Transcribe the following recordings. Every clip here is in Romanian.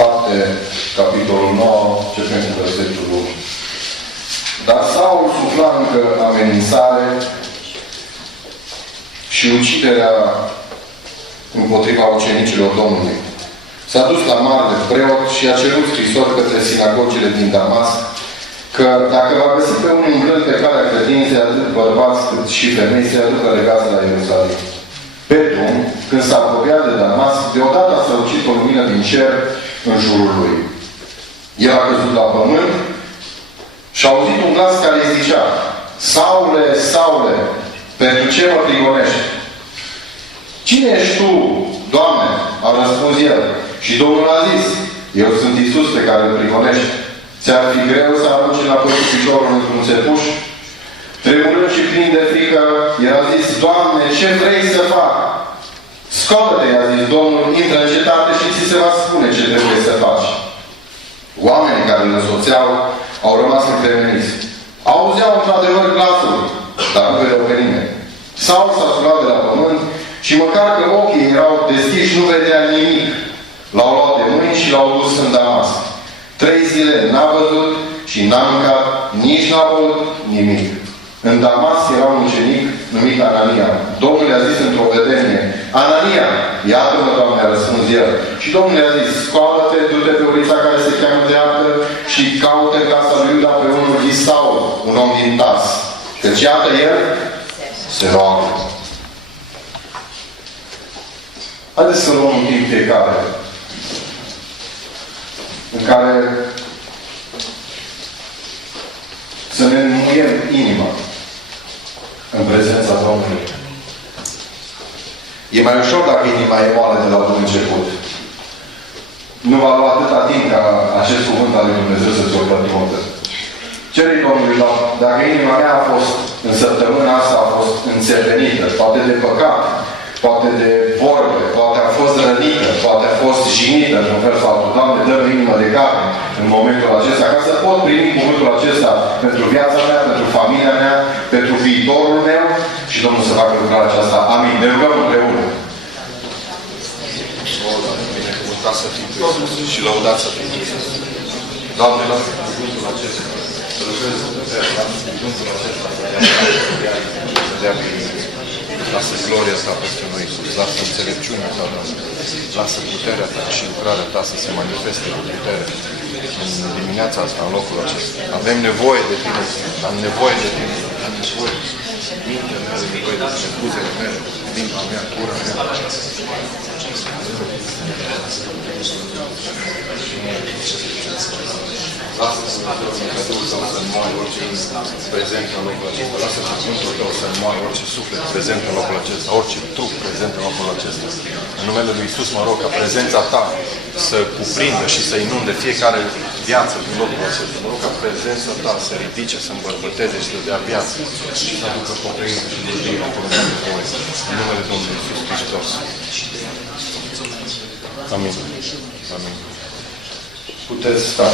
Fapte, capitolul 9, începem cu versetul 1. Dar Saul sufla încă amenințare și uciderea împotriva ucenicilor Domnului. S-a dus la marele preot și a cerut scrisori către sinagogile din Damasc că dacă va găsi pe unul umblând pe calea credinței, atât bărbați cât și femei, se aducă legați la Ierusalim. Petru, când s-a apropiat de Damasc, deodată a strălucit o lumină din cer în jurul lui. El a căzut la pământ și a auzit un glas care îi zicea: Saule, Saule, pentru ce mă prigonești? Cine ești tu, Doamne? A răspuns el. Și Domnul a zis: Eu sunt Iisus pe care îl prigonești. Ți-ar fi greu să arunci înapoi cu piciorul într-un țepuș? Tremurând și plin de frică, el a zis: Doamne, ce vrei să fac? Scoală-te, i-a zis Domnul, intră în cetate și ți se va spune ce trebuie să faci. Oamenii care îl însoțeau au rămas încremeniți. Auzeau într-adevăr glasul, dar nu vedeau pe nimeni. Saul s-a sculat de la pământ și măcar că ochii erau deschiși, nu vedea nimic. L-au luat de mâini și l-au dus în Damasc. 3 zile n-a văzut și n-a mâncat, nici n-a băut nimic. În Damasc era un ucenic numit Anania. Domnul i-a zis într-o vedenie: Anania! Iată-mă, Doamne, a răspuns el. Și Domnul i-a zis: Scoală-te, du-te pe ulița care se cheamă Dreaptă și caută în casa lui Iuda pe unul lui Saul, un om din Tas. Căci iată el se roagă. Haideți să luăm un timp fiecare în care să ne înmuiem inima în prezența Domnului. E mai ușor dacă inima e moale de la bun început. Nu va lua atâta timp ca acest cuvânt al lui Dumnezeu să ți-o pătrundă. Cere-i Domnului, dacă inima mea a fost, în săptămâna asta, a fost înțepenită, poate de păcat, poate de vorbe, poate a fost rănită, poate a fost jignită, într-un fel sau altul. Doamne, dă-mi inimă de carne în momentul acesta, ca să pot primi cuvântul acesta pentru viața mea, pentru familia mea, pentru viitorul meu și Domnul să facă lucrarea aceasta. Amin. Ne rugăm împreună. Binecuvântat să fim pe Iisus și lăudat să fim Iisus. Doamne, lasă cuvântul acesta să lucrezi în putere, lasă cuvântul acesta să dea bine. Lasă gloria Ta peste noi, Iisus. Lasă înțelepciunea Ta, Doamne. Lasă puterea Ta și lucrarea Ta să se manifeste cu putere în dimineața asta, în locul acesta. Avem nevoie de Tine. Am nevoie de Tine. Am nevoie. Mintea mea are nevoie de Tine. Buzele mele, limba mea, gura mea. Lasă-ți Dumnezeu Tău să înmoaie orice prezent în locul acesta. Lasă-ți Cuvântul Tău să înmoaie orice suflet prezent în locul acesta, orice trup prezent în locul acesta. În numele Lui Iisus mă rog ca prezența Ta să cuprindă și să inunde fiecare viață din locul acesta. Mă rog ca prezența Ta să ridice, să îmbărbăteze și să dea viață și să aducă pocăință și mântuire în în numele Domnului Iisus Hristos. Amin. Amin. Puteți sta.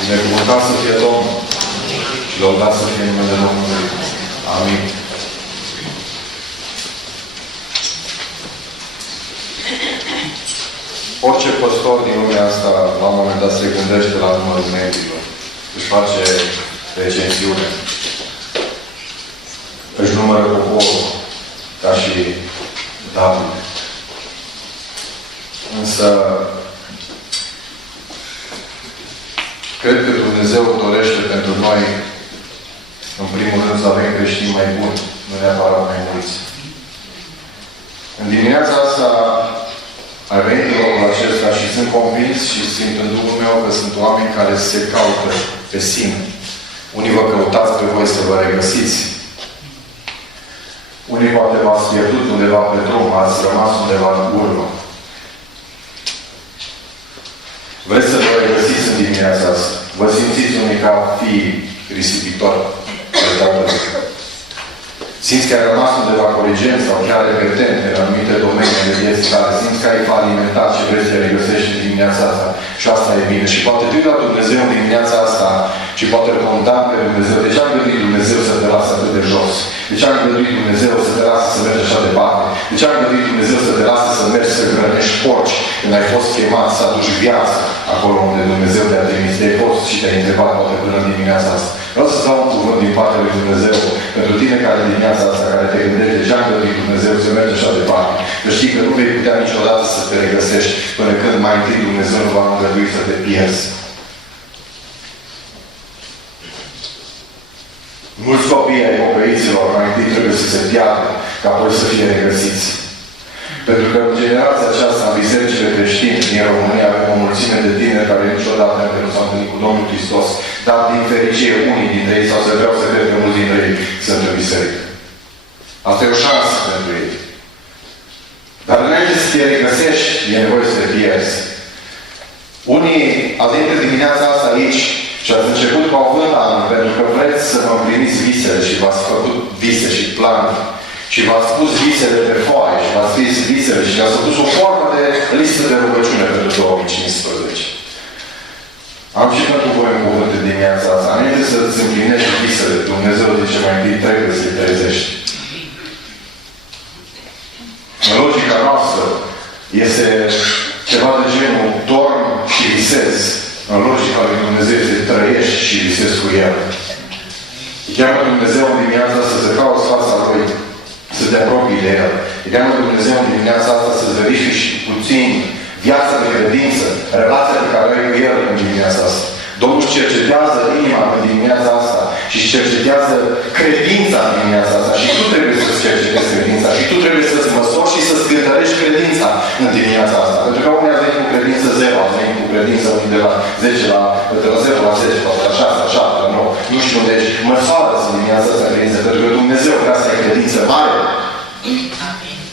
Binecuvântat să fie Domnul și lăudat să fie numele Domnului. Amin. Orice păstor din lumea asta, la un moment dat, se gândește la numărul membrilor. Își face recensiune. Își numără poporul, ca și David. Însă, cred că Dumnezeu dorește pentru noi, în primul rând, să avem creștini mai buni, nu neapărat mai mulți. În dimineața asta ai venit în locul acesta și sunt convins și simt în Duhul meu că sunt oameni care se caută pe sine. Unii vă căutați pe voi să vă regăsiți. Unii poate v-ați pierdut undeva pe drum, ați rămas undeva în urmă. Vreți să vă regăsiți în dimineața asta. Vă simțiți unii ca fii risipitori de Tatăl. Simți că ai rămas undeva coligent sau chiar repetent în anumite domenii de vieții tale. Simți că ai falimentat și vrei să te regăsești în dimineața asta. Și asta e bine. Și poate te uita Dumnezeu în dimineața asta și poate îl condamn pe Dumnezeu. De ce a gândit Dumnezeu să te lasă atât de jos? De ce a gândit Dumnezeu să te lasă să mergi așa departe? De ce a gândit Dumnezeu să te lasă să mergi să hrănești porci când ai fost chemat să aduci viață acolo unde Dumnezeu te-a trimis? Te-ai fost și te-ai întrebat poate până în dimineața asta. Vreau să dau un cuvânt din partea lui Dumnezeu pentru tine care dimineața asta, care te gândești de ce a gândit Dumnezeu să mergi așa departe. Să știi că nu vei putea niciodată să te regăsești până când mai întâi Dumnezeu nu va îngădui să te pierzi. Mulți copii ai pocăiților mai întâi trebuie să se piardă, ca apoi să fie regăsiți. Pentru că în generația aceasta, în bisericile creștine din România, avem o mulțime de tineri care niciodată nu s-au întâlnit cu Domnul Hristos, dar din fericire unii dintre ei, sau să vreau să cred că mulți dintre ei sunt în biserică. Asta e o șansă pentru ei. Dar înainte să te regăsești, e nevoie să te pierzi. Unii ați venit dimineața asta aici și ați început cu avânt anul, pentru că vreți să vă împliniți visele și v-ați făcut vise și planuri. Și v-ați pus visele pe foaie și v-ați scris visele și v-ați pus o formă de listă de rugăciune pentru 2015. Am și pentru voi un cuvânt de dimineața asta. Înainte să-ți împlinești visele, Dumnezeu zice mai întâi trebuie să-i trezești. În logica noastră este ceva de genul dorm și visezi. În logica lui Dumnezeu este trăiești și visezi cu El. Îi cheamă Dumnezeu în dimineața asta să cauți fața Lui, să te apropii de El. Îi cheamă Dumnezeu în dimineața asta să-ți verifici puțin viața de credință, relația pe care o ai cu El în dimineața asta. Domnul își cercetează inima în dimineața asta și își cercetează credința în dimineața asta. Și tu trebuie să-ți cercetezi credința și tu trebuie să-ți măsori și să-ți cântărești credința în dimineața asta. Pentru că unii ați venit cu credință 0, ați venit cu credință de la 10 la 0 la 10, poate la 6, la 7, la 9. Nu știu unde ești. Măsoară-ți în dimineața asta credință, pentru că Dumnezeu vrea să ai credință mare.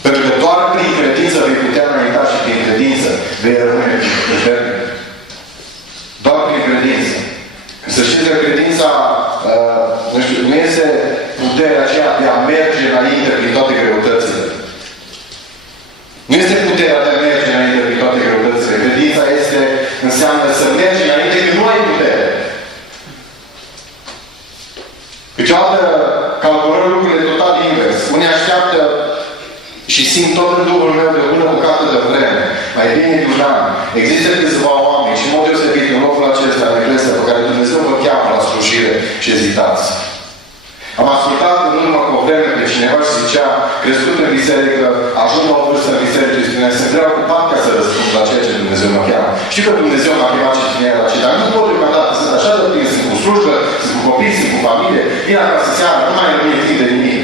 Pentru că doar prin credință vei putea înainta și prin credință vei rămâne puternic. Doar prin credință. Să știți că credința nu este puterea aceea de a merge înainte prin toate greutățile. Nu este puterea de a merge înainte prin toate greutățile. Credința înseamnă să mergi înainte când nu ai putere. Câteodată calculăm lucrurile total invers. Unii așteaptă și simt tot în Duhul meu de bună bucată de vreme. Mai bine de un an. Există câțiva oameni și în mod deosebit în locul acesta în Eclesia pe care Dumnezeu vă cheamă la slujire și ezitați. Am ascultat în urmă cu o vreme pe cineva și zicea, crescut în biserică, ajung la o vârstă în biserică și spunea, sunt prea ocupat ca să răspund la ceea ce Dumnezeu mă cheamă. Știu că Dumnezeu m-a chemat și cine era dar nu pot deocamdată, sunt așa de prins, sunt cu slujbă, sunt cu copii, sunt cu familie, vin acasă seara, nu mai rămâne timp de nimic.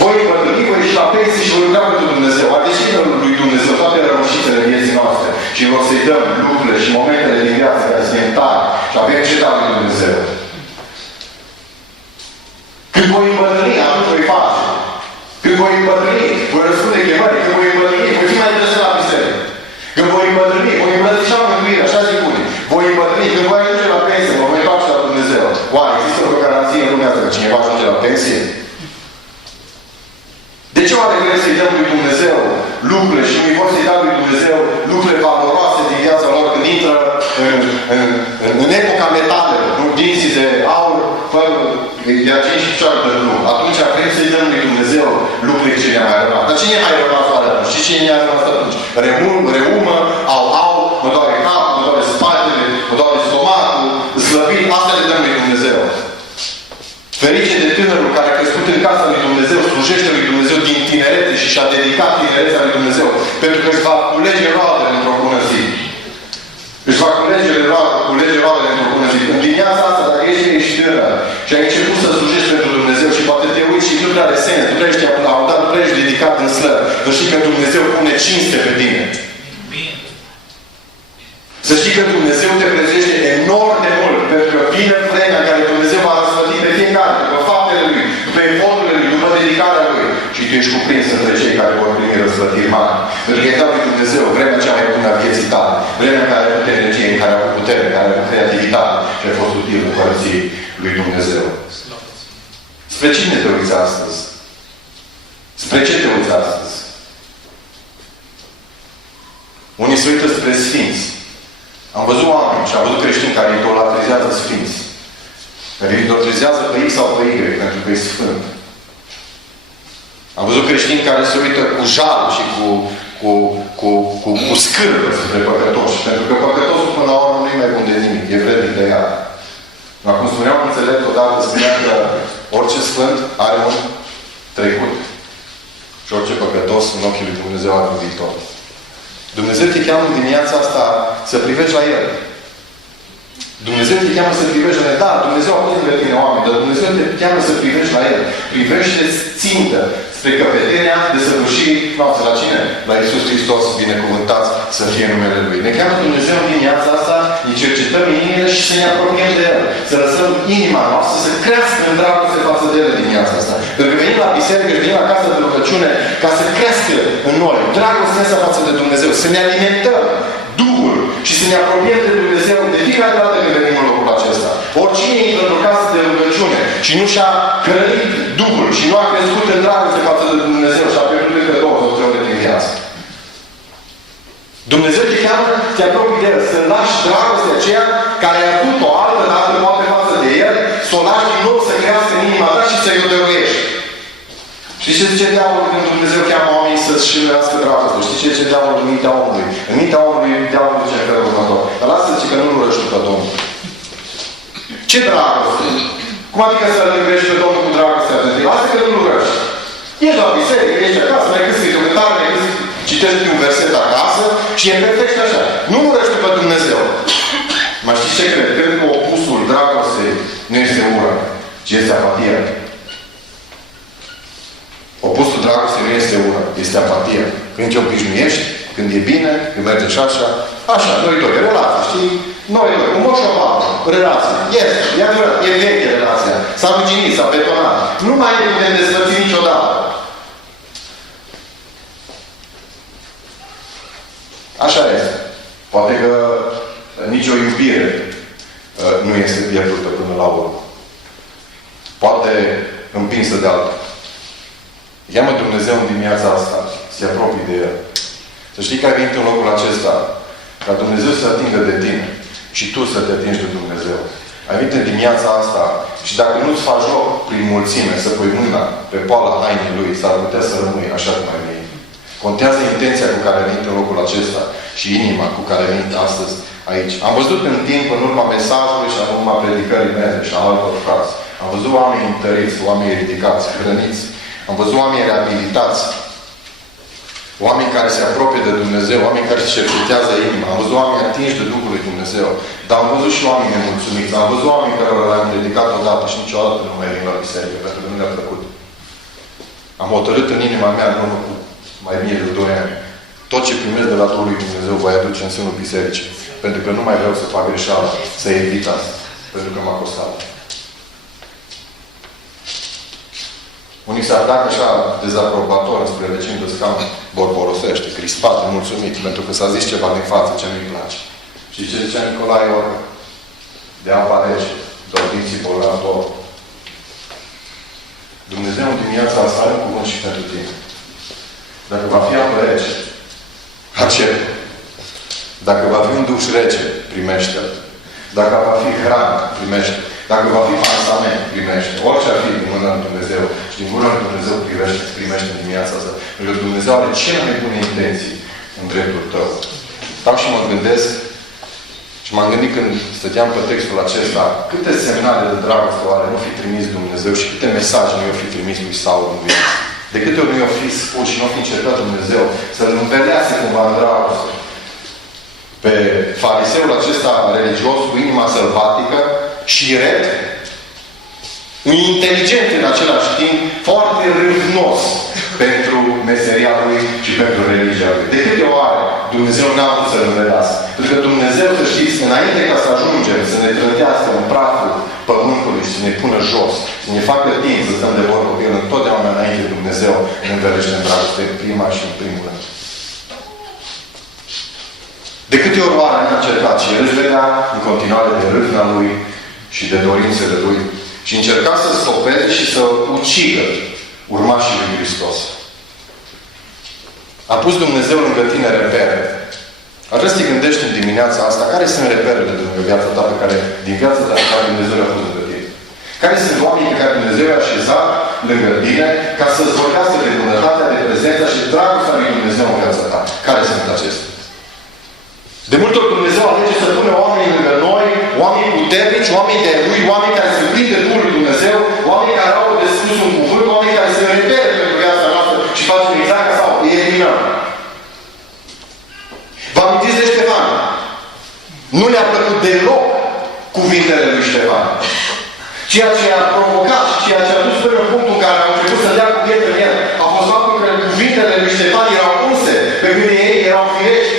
Voi împărtăni, voi ieși la pensie și voi ruga pentru Dumnezeu. Adeși lui Dumnezeu toate rămășițele vieții noastre și vor să-i dăm lucrurile și momentele din viață care sunt tari și avem cetat lui Dumnezeu. Când voi îmbătrâni, atunci voi face. Când voi îmbătrâni, voi răspunde chemării. Când voi îmbătrâni, voi fi mai prezent la biserică. Când voi îmbătrâni, voi îmbrățișa mântuirea, așa zic unii. Voi îmbătrâni, când voi ajunge la pensie, vă voi întoarce la Dumnezeu. Oare există o garanție în lumea asta că cineva ajunge la pensie? De ce oare vrem să-i dăm lui Dumnezeu lucrurile și nu-i vor să-i dăm lui Dumnezeu lucrurile valoroase din viața lor când intră în epoca metalelor, nu dinții de aur, fără de aceeași picioare de drum. Atunci vrem să-i dăm lui Dumnezeu lucrurile ce ne-a mai rămas. Dar cine mai rămas oare atunci? Și cine ne-a rămas atunci? Reumă, au, mă doare capul, mă doare spatele, mă doare stomacul, slăbit, asta le dăm lui Dumnezeu. Ferice de tânărul care a crescut în casa lui Dumnezeu, slujește lui Dumnezeu din tinerețe și și-a dedicat tinerețea lui Dumnezeu, pentru că își va culege roadele într-o bună zi. Își va culege roadele într-o bună zi. În dimineața asta, dacă ești tânăr și ai început să slujești pentru Dumnezeu și poate te uiți și nu prea are sens, nu prea ești aplaudat, nu prea ești dedicat în slăb, să știi că Dumnezeu pune cinste pe tine. Să știi că Dumnezeu te prețuiește enorm de mult, pentru că vine vremea în care Dumnezeu va răsplăti pe fiecare, după faptele Lui, după eforturile Lui, după dedicarea Lui. Și tu ești cuprins între cei care vor primi răsplătiri mari. Pentru că e dat lui Dumnezeu vremea cea mai bună a vieții tale. Vremea în care ai avut energie, în care ai avut putere, în care ai avut creativitate și ai fost util în Părăției lui Dumnezeu. Spre cine te uiți astăzi? Spre ce te uiți astăzi? Unii se uită spre sfinți. Am văzut oameni și am văzut creștini care idolatrizează sfinți. Care idolatrizează pe X sau pe Y, pentru că e sfânt. Am văzut creștini care se uită cu jal și cu scârbă spre păcătoși. Pentru că păcătosul până la urmă nu e mai bun de nimic. E vrednic de ea. Dar cum spuneam înțelept odată, spunea că orice sfânt are un trecut. Și orice păcătos în ochii lui Dumnezeu are un viitor. Dumnezeu te cheamă în dimineața asta să privești la El. Dumnezeu te cheamă să privești la El. Da, Dumnezeu a pus pe tine oameni, dar Dumnezeu te cheamă să privești la El. Privește țintă spre căpetenia de săvârșiri noastre. La cine? La Iisus Hristos, binecuvântat să fie numele Lui. Ne cheamă Dumnezeu în dimineața asta, ne cercetăm inimile și să ne apropiem de El. Să lăsăm inima noastră să crească în dragoste față de El în dimineața asta. Pentru că venim la biserică și venim la casă de rugăciune ca să crească în noi dragostea asta față de Dumnezeu. Să ne alimentăm Duhul și să ne apropiem de Dumnezeu de fiecare dată când venim în locul acesta. Oricine intră într-o casă de rugăciune și nu și-a hrănit Duhul și nu a crescut în dragoste față de Dumnezeu și a pierdut încă 2 sau 3 ore din viață. Dumnezeu te cheamă, te apropii de El, să lași dragostea aceea care ai avut o altă dată poate față de El, să o lași din nou să crească în inima ta și să-i o dăruiești. Știți ce zice diavolul când Dumnezeu cheamă oamenii să-și șilească dragostea? Știți ce zice diavolul în mintea omului? În mintea omului, diavolul zice în felul următor. Dar lasă-ți că nu-L urăști pe Domnul. Ce dragoste? Cum adică să-L iubești pe Domnul cu dragostea? Lasă că nu-L urăști. Ești la biserică, ești acasă, mai găsit o cântare, mai găsit, citești un verset acasă și e perfect așa. Nu urăști pe Dumnezeu. Mai știți ce cred? Cred că opusul dragostei nu este ură, ci este apatie. Opusul dragostei nu este ură, este apatie. Când te obișnuiești, când e bine, când merge și așa, așa, noi doi, relație, știi? Noi doi, un moș și o papă, relație. Este, e adevărat, e veche relația. S-a ruginit, s-a betonat. Nu mai e putem despărți niciodată. Așa este. Poate că nicio iubire nu este pierdută până la urmă. Poate împinsă de altul. Ia-mă Dumnezeu în dimineața asta, să-i apropii de El. Să știi că ai venit în locul acesta, ca Dumnezeu să atingă de tine și tu să te atingi de Dumnezeu. Ai venit în dimineața asta și dacă nu-ți faci loc prin mulțime, să pui mâna pe poala hainei Lui, s-ar putea să rămâi așa cum ai venit. Contează intenția cu care ai venit în locul acesta și inima cu care ai venit astăzi aici. Am văzut în timp, în urma mesajului și în urma predicării mele și a altor frați. Am văzut oameni întăriți, oameni ridicați, hrăniți. Am văzut oameni reabilitați. Oameni care se apropie de Dumnezeu, oameni care se cercetează inima. Am văzut oameni atinși de Duhul lui Dumnezeu. Dar am văzut și oameni nemulțumiți. Am văzut oameni care le-am predicat odată și niciodată nu mai vin la biserică, pentru că nu le-a plăcut. Am hotărât în inima mea în urmă cu mai bine de 2 ani. Tot ce primesc de la Duhul lui Dumnezeu voi aduce în sânul bisericii. Pentru că nu mai vreau să fac greșeală, să evit asta. Pentru că m-a costat. Unii se atacă așa dezaprobator spre vecinul de scaun, borborosește, crispat, mulțumit, pentru că s-a zis ceva din față ce nu-i place. Și ce zicea Nicolae Orcă? De apa rece, doar dinții bolnator. Dumnezeu în dimineața asta are un cuvânt și pentru tine. Dacă va fi apă rece, acceptă. Dacă va fi un duș rece, primește-l. Dacă va fi hrană, primește. Dacă va fi pansament, primește. Orice ar fi din mâna lui Dumnezeu și din mâna lui Dumnezeu primește în dimineața asta. Pentru că Dumnezeu are cele mai bune intenții în dreptul tău. Stau și mă gândesc și m-am gândit când stăteam pe textul acesta, câte semnale de dragoste oare nu fi trimis Dumnezeu și câte mesaje nu i-o fi trimis lui Saul în viață. De câte ori nu i-o fi spus și nu i-o fi încercat Dumnezeu să-l învelease cumva în dragoste. Pe fariseul acesta religios cu inima sălbatică și ret, un inteligent în același timp, foarte râvnos pentru meseria lui și pentru religia lui. De câte ori Dumnezeu n-a vrut să-l învelească? Pentru că Dumnezeu, să știți, înainte ca să ajungem să ne trântească în praful pământului și să ne pună jos, să ne facă timp să stăm de vorbă cu El, întotdeauna înainte Dumnezeu ne învelește în dragoste prima și în primul rând. De câte ori oare ne-a încercat și El își vedea în continuare de râvna Lui și de dorințele Lui și încerca să stopeze și să ucidă urmașii lui Hristos. A pus Dumnezeu lângă tine repere. Aș vrea să te gândești în dimineața asta, care sunt reperele de lângă viața ta din viața ta pe care Dumnezeu le-a pus lângă tine? Care sunt oamenii pe care Dumnezeu i-a așezat lângă tine ca să-ți vorbească de bunătatea, de prezența și dragostea lui Dumnezeu în viața ta? Care sunt acestea? De multe ori Dumnezeu alege să pună oameni lângă noi, oameni puternici, oameni de lui, oameni care se prind de Duhul lui Dumnezeu, oameni care au de spus un cuvânt, oameni care se repere pentru viața noastră și facem exact ca sau îi eliminăm. Vă amintiți de Ștefan? Nu le-a plăcut deloc cuvintele lui Ștefan. Ceea ce a provocat și ceea ce a dus până în punctul în care au început să dea cu pietre în el a fost faptul că cuvintele lui Ștefan erau unse, pe când ei erau firești.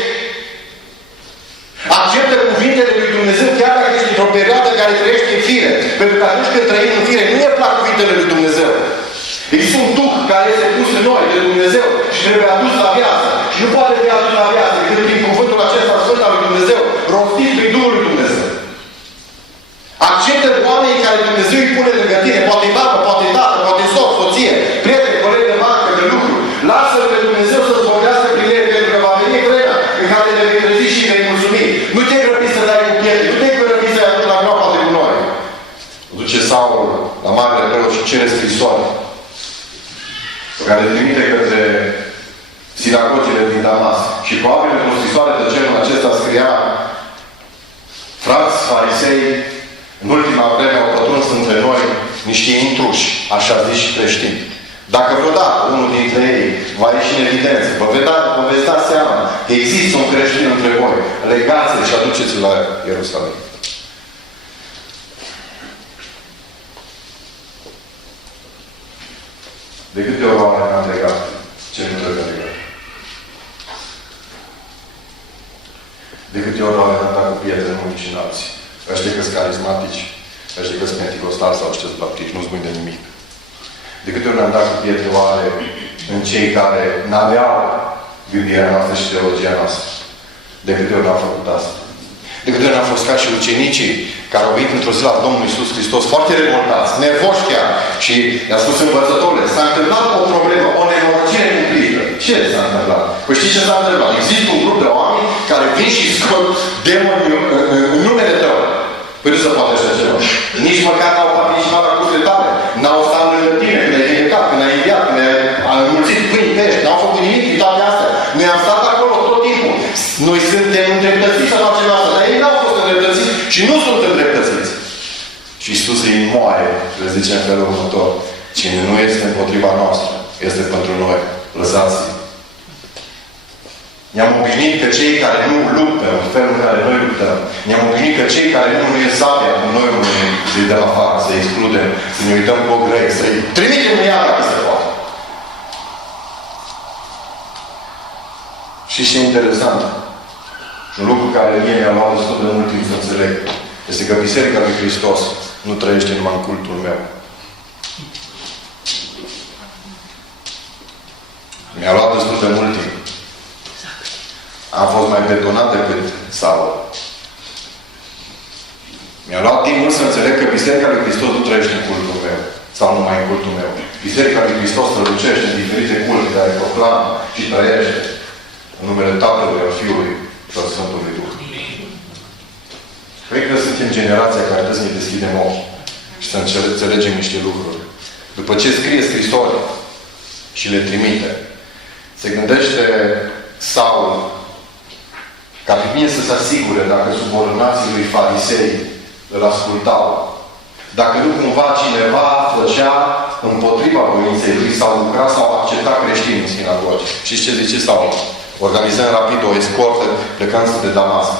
Acceptă cuvintele lui Dumnezeu chiar dacă ești într-o perioadă în care trăiești în fire. Pentru că atunci când trăim în fire, nu ne plac cuvintele lui Dumnezeu. Există un Duh care este pus în noi de Dumnezeu și trebuie adus la viață. Și nu poate fi adus la viață decât prin cuvântul acesta sfânt al lui Dumnezeu, rostit prin Duhul lui Dumnezeu. Acceptă oamenii care Dumnezeu îi pune lângă tine, poate babă, poate tată, poate soț, soție, prieten, coleg de bancă, de lucru. Lasă-L pe Dumnezeu să-ți vorbească prin ei, pentru că va veni vremea în care te vei trezi și vei mulțumi. Nu te grăbi să dai cu pietre, nu te grăbi să-i aduci la groapa de gunoi. Duce Saul la marele preot și cere scrisoare pe care le trimite către sinagogile din Damasc. Și probabil într-o scrisoare de genul acesta scria: frați farisei, în ultima vreme au pătruns între noi niște intruși, așa zis și creștini. Dacă vreodată unul dintre ei va ieși în evidență, vă veți da seama că există un creștin între voi, legați-l și aduceți-l la Ierusalim. De câte ori oameni am legat ce nu trebuie legat? De câte ori oameni am dat cu pietre în unii și în alții? Ăștia că-s carismatici, ăștia că-s penticostali sau ăștia-s baptiști, nu spun de nimic. De câte ori ne-am dat cu pietre oare în cei care n-aveau gândirea noastră și teologia noastră? De câte ori n-am făcut asta? De câte ori n-am fost ca și ucenicii care au venit într-o zi la Domnul Iisus Hristos foarte revoltați, nervoși chiar. Și i-a spus învățătorule, s-a întâmplat o problemă, o nenorocire cumplită. Ce s-a întâmplat? Păi știți ce s-a întâmplat? Există un grup de oameni care vin și scot demoni în numele tău. Păi nu se poate așa ceva. Nici măcar n-au participat la curse tale. N-au stat lângă tine când ai vindecat, când ai înviat, când ai înmulțit pâini, pești. N-au făcut nimic din toate astea. Noi am stat acolo tot timpul. Noi suntem îndreptățiți să facem asta. Dar ei n-au fost îndreptățiți și nu sunt îndreptățiți. Și Iisus îi moare, le zice în felul următor: cine nu este împotriva noastră, este pentru noi. Lăsați-i. Ne-am obișnuit că cei care nu luptă în felul în care noi luptăm, ne-am obișnuit că cei care nu e sabia, cum noi îi dăm afară, să-i excludem, să ne uităm cu ochi grei, să-i trimitem în ea dacă se poate. Și ce interesant, un lucru care mie mi-a luat destul de mult timp să înțeleg, este că Biserica lui Hristos nu trăiește numai în cultul meu. Mi-a luat destul de mult timp. Am fost mai betonat decât Saul. Mi-a luat timp mult să înțeleg că Biserica lui Hristos nu trăiește în cultul meu. Sau numai în cultul meu. Biserica lui Hristos strălucește în diferite culte care proclamă și trăiește în numele Tatălui, al Fiului și al Sfântului Duh. Cred că suntem generația care trebuie să ne deschidem ochii și să înțelegem niște lucruri. După ce scrie scrisori și le trimite, se gândește Saul ca pe mine să se asigure dacă subordonații lui farisei îl ascultau. Dacă nu cumva cineva făcea împotriva voinței lui sau lucra sau accepta creștini în sinagogi. Și ce zice Saul? Organizăm rapid o escortă plecând de Damasc.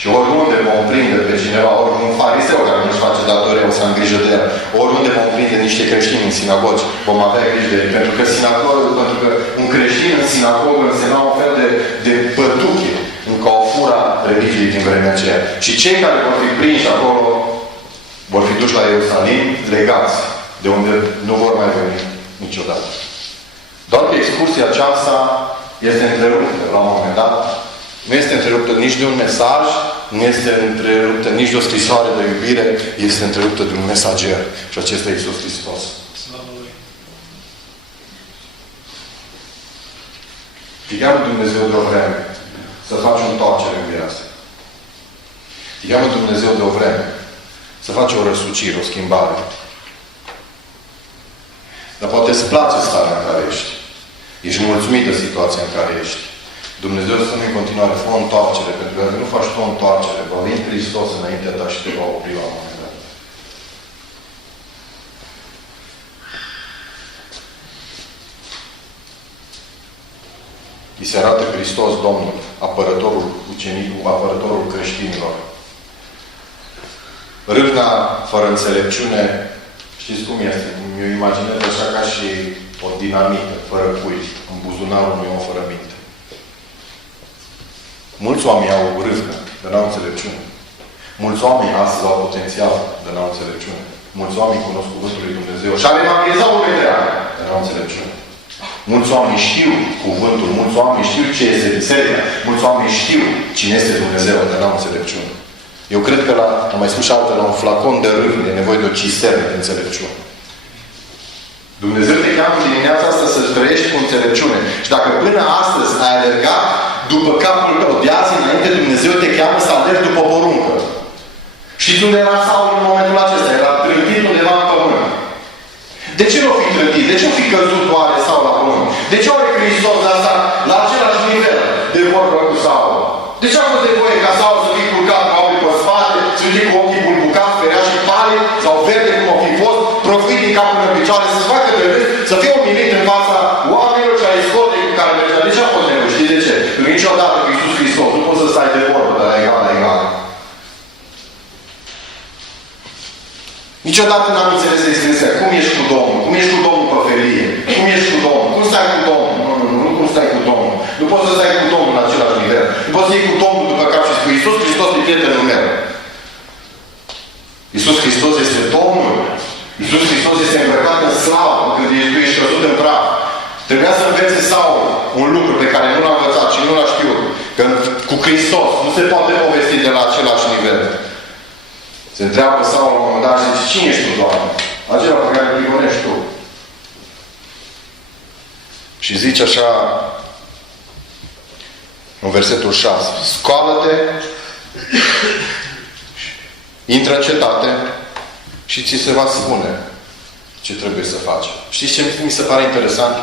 Și oriunde vom prinde pe cineva, ori un fariseu care nu-și face datoria, o să am grijă de el, oriunde vom prinde niște creștini în sinagogi, vom avea grijă de el. Pentru că un creștin în sinagogă însemna un fel de păduche în ca o fura religiei din vremea aceea. Și cei care vor fi prinși acolo vor fi duși la Ierusalim legați, de unde nu vor mai veni niciodată. Doar că excursia aceasta este întreruptă la un moment dat. Nu este întreruptă nici de un mesaj, nu este întreruptă nici de o scrisoare de iubire, este întreruptă de un mesager. Și acesta e Iisus Hristos. Și chiar Dumnezeu de o vreme să faci o întoarcere în viață. Te cheamă Dumnezeu de o vreme să faci o răsucire, o schimbare. Dar poate îți place starea în care ești. Ești mulțumit de situația în care ești. Dumnezeu spune în continuare, fă o întoarcere, pentru că dacă nu faci o întoarcere, va veni Hristos înaintea ta și te va opri la un moment dat. Îi se arată Hristos, Domnul, apărătorul ucenicului, apărătorul creștinilor. Râvna fără înțelepciune, știți cum este? Mi-o imaginez așa ca și o dinamită, fără pui, în buzunarul unui om fără minte. Mulți oameni au râvnă, dar n-au înțelepciune. Mulți oameni astăzi au potențial, dar n-au înțelepciune. Mulți oameni cunosc Cuvântul lui Dumnezeu și are evangelizat o vedere, dar n-au înțelepciune. Mulți oameni știu Cuvântul, mulți oameni știu ce este biserica, mulți oameni știu cine este Dumnezeu, dar n-au înțelepciune. Eu cred că am mai spus și altă, la un flacon de râvnă e nevoie de o cisternă de înțelepciune. Dumnezeu te cheamă dimineața asta să trăiești cu înțelepciune. Și dacă până astăzi ai alergat după capul tău, de azi înainte Dumnezeu te cheamă să alergi după poruncă. Știți unde era Saul în momentul acesta? Era trântit undeva în pământ. De ce nu fi trântit? De ce nu fi căzut oare Saul la pământ? De ce oare Hristos a stat la același nivel de vorbă cu Saul? De ce a fost nevoie ca Saul să fie culcat ca ochii pe spate, să fie cu ochii bulbucați, speriați și pale, sau verde cum au fi fost, profit din capul în picioare, să-ți facă de râs, să fie umilit în fața oamenilor și a escortei cu care mergea. De ce a fost nevoie? Știi de ce? Pentru că niciodată cu Iisus Hristos nu poți să stai de vorbă de la egal la egal. Niciodată n-am înțeles expresia. Cum ești cu Domnul? Cum ești cu Domnul pe felie? Cum ești cu Domnul? Cum stai cu Domnul? Nu cum stai cu Domnul. Nu poți să stai cu Domnul în același nivel. Nu poți să iei cu Domnul după cap și cu Iisus Hristos e prietenul meu. Iisus Hristos este Domnul. Iisus Hristos este îmbrăcat în slavă când tu ești căzut în praf. Trebuia să învețe Saul un lucru pe care nu l-a învățat și nu l-a știut. Că cu Hristos nu se poate povesti de la același nivel. Se întreabă Saul la un moment dat și zice, cine ești tu, Doamne? Acela pe care îl prigonești tu. Și zice așa, în versetul 6, scoală-te, intră în cetate și ți se va spune ce trebuie să faci. Știți ce mi se pare interesant?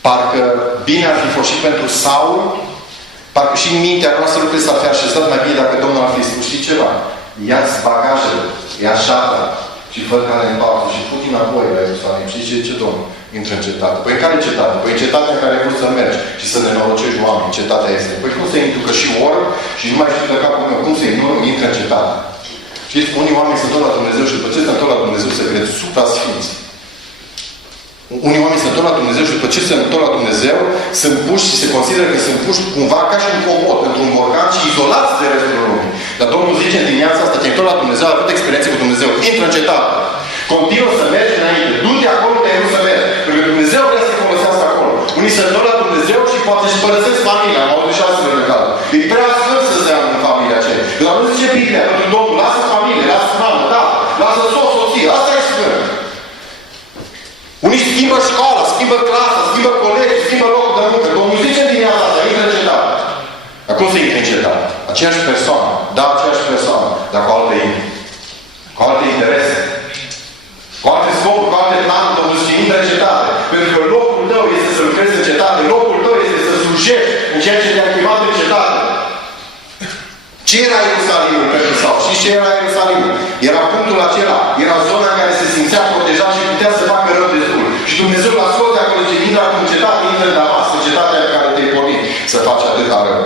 Parcă bine ar fi fost și pentru Saul, parcă și în mintea noastră lucrurile s-ar fi așezat mai bine dacă Domnul ar fi spus, știi ceva? Ia-ți bagajele, ia șata și fă care în pauză și fut înapoi la Ierusalim. Știi ce, Domnul? Intră în cetate. Păi în care cetate? Păi în cetatea în care ai vrut să mergi și să nenorocești oameni. Cetatea este. Păi cum să intru? Că și oră și nu mai știu de capul meu. Cum să-i nu intră în cetate? Știți, unii oameni se întorc la Dumnezeu și după ce se întorc la Dumnezeu se cred supra-sfinți. Unii oameni se întorc la Dumnezeu și după ce se întorc la Dumnezeu sunt puși și se consideră că sunt puși cumva ca și un comod, într-un borcan și izolați de restul lumii. Dar Domnul zice în dimineața asta, te întorc la Dumnezeu, ai avut experiențe cu Dumnezeu, intră în cetate. Continuă să mergi înainte. Du-te acolo unde ai vrut să mergi. Pentru că Dumnezeu vrea să te folosească acolo. Unii se întorc la Dumnezeu și poate își părăsesc familia. Am auzit și astfel de cazuri. E prea sfânt să se ia în familia aceea. Dar nu zice Biblia, pentru Domnul, lasă familie, lasă mamă, da, lasă soție, asta e sfânt. Unii schimbă școala, schimbă clasa, schimbă colegi, schimbă locul de muncă. Domnul zice din ea asta, intră în cetate. Dar cum să intre în cetate? Aceeași persoană. Da, aceeași persoană. Dar cu alte inimi. Cu alte interese. Cu alte scopuri, cu alte planuri, Domnul zice, intră în cetate. Pentru că locul tău este să lucrezi în cetate. Locul tău este să slujești în ceea ce te-a chemat în cetate. Ce era Ierusalimul pentru Saul? Știți ce era Ierusalimul? Era punctul acela. Era zona în care se simțea protejat și putea să facă rău destul. Și Dumnezeu l-a scos de acolo și intră acum în cetate, intră în Damasc, în cetatea în care te-ai pornit să faci atâta rău.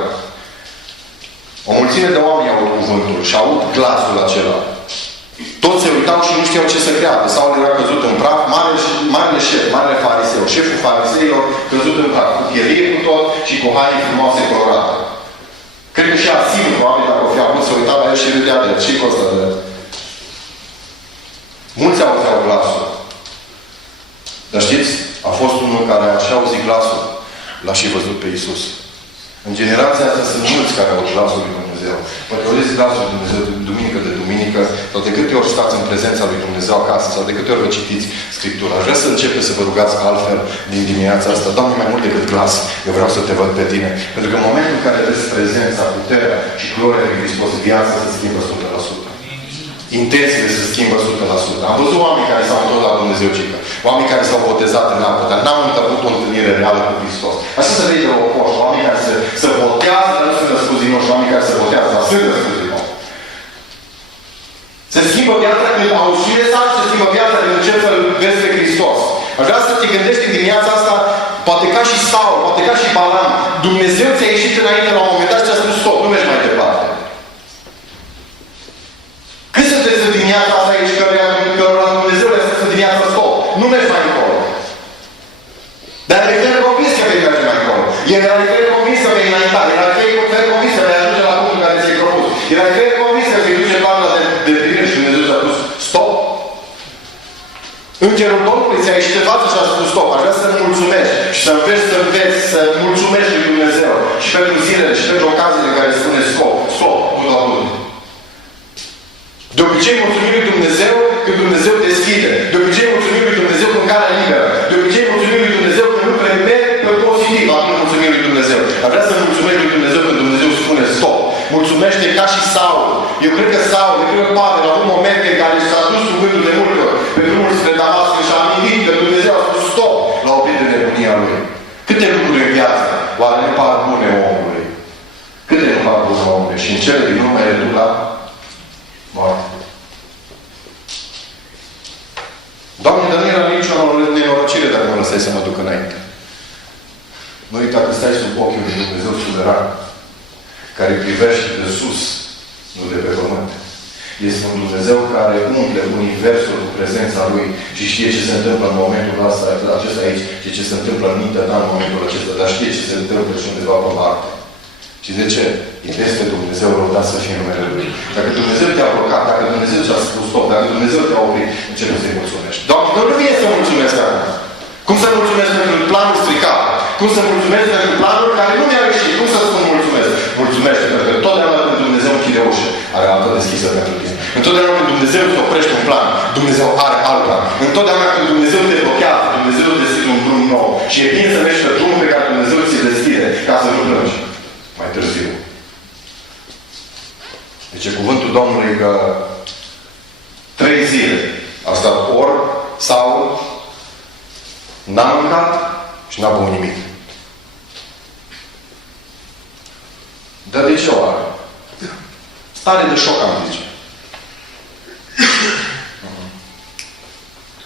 O mulțime de oameni au auzit cuvântul și au auzit glasul acela. Toți se uitau și nu știau ce să creadă. Saul era căzut în praf, marele șef, marele fariseu, șeful fariseilor, căzut în praf, cu pierie cu tot și cu haine frumoase colorate. Cred că și Asim, probabil, dacă o fi avut, să uita la el și râdea de el. Ce costă de el? Mulți auzeau glasul. Dar știți, a fost unul care așa auzi glasul. L-a și văzut pe Iisus. În generația asta sunt mulți care au glasul lui Dumnezeu. Poate auziți glasul lui Dumnezeu duminică de duminică, sau de câte ori stați în prezența lui Dumnezeu acasă, sau de câte ori vă citiți Scriptura. Aș vrea să începeți să vă rugați altfel din dimineața asta. Doamne, mai mult decât glas, eu vreau să te văd pe tine. Pentru că în momentul în care vezi prezența, puterea și gloria lui Hristos, viața se schimbă 100%. Intențiile se schimbă 100%. Am văzut oameni care s-au întors la Dumnezeu, cică. Oameni care s-au botezat în apă, dar n-au avut o întâlnire reală cu Hristos. Așa se vede o poșă. Oameni care se botează, dar nu sunt răscuzi din nou, și oameni care se botează, dar sunt răscuzi din nou. Se schimbă viața când auzi și mesaj, se schimbă viața când începi să-L vezi pe Hristos. Aș vrea să te gândești în dimineața asta, poate ca și Saul, poate ca și Balam, Dumnezeu ți-a ieșit înainte la un moment dat și ți-a spus stop, nu mergi mai departe. Cât sunteți în dimineața asta aici, cărora Dumnezeu le-a spus în dimineața stop, nu mergi mai încolo. Dar de fel convins că vei merge mai încolo. Era de fel convins că vei înainta. Era de fel convins că vei ajunge la punctul care ți-ai propus. Era de fel convins că vei duce planul de plinire și Dumnezeu ți-a spus stop. Îngerul Domnului ți-a ieșit în față și a spus stop. Aș vrea să-mi mulțumești și să înveți să înveți, să mulțumești lui Dumnezeu. Și pentru zilele și pentru ocaziile în care spune stop, stop, nu dau nu. De obicei mulțumim lui Dumnezeu când Dumnezeu deschide. De obicei mulțumim lui Dumnezeu când calea liberă. De obicei mulțumim lui Dumnezeu când lucrurile merg pe pozitiv. Atunci mulțumim lui Dumnezeu. Dar vrea să mulțumesc lui Dumnezeu când Dumnezeu spune stop. Mulțumește ca și Saul. Eu cred că Saul, eu cred că Pavel, a avut momente în care s-a dus cuvântul de multe ori pe drumul spre Damasc și a amintit că Dumnezeu a spus stop la o pierdere de nebunia lui. Câte lucruri în viață oare nu par bune omului? Câte nu par bune omului? Și în cele din urmă le duc la moarte. Doamne, dar nu era nicio nenorocire dacă mă lăsai să mă duc înainte. Nu uita că stai sub ochiul lui Dumnezeu suveran, care privește de sus, nu de pe pământ. Este un Dumnezeu care umple universul cu prezența Lui și știe ce se întâmplă în momentul acesta aici și ce se întâmplă în mintea ta în momentul acesta, dar știe ce se întâmplă și undeva pe Marte. Și de ce? El este Dumnezeu, lăudat să fie numele Lui. Dacă Dumnezeu te-a blocat, dacă Dumnezeu ți-a spus stop, dacă Dumnezeu te-a oprit, începe să-i mulțumești. Doamne, nu vine să mulțumesc acum. Cum să mulțumesc pentru planul stricat? Cum să mulțumesc pentru planul care nu mi-a ieșit? Cum să spun mulțumesc? Mulțumește, pentru că totdeauna când Dumnezeu închide ușă, are altă deschisă pentru tine. Întotdeauna când Dumnezeu îți oprește un plan, Dumnezeu are alt plan. Întotdeauna când Dumnezeu te blochează, Dumnezeu îți deschide un drum nou. Și e bine să mergi pe drumul pe care Dumnezeu ți-l deschide, ca să nu plângi mai târziu. Deci cuvântul Domnului că 3 zile a stat orb sau n-a mâncat și n-a băut nimic. Dar de ce o are? Stare de șoc, am zice.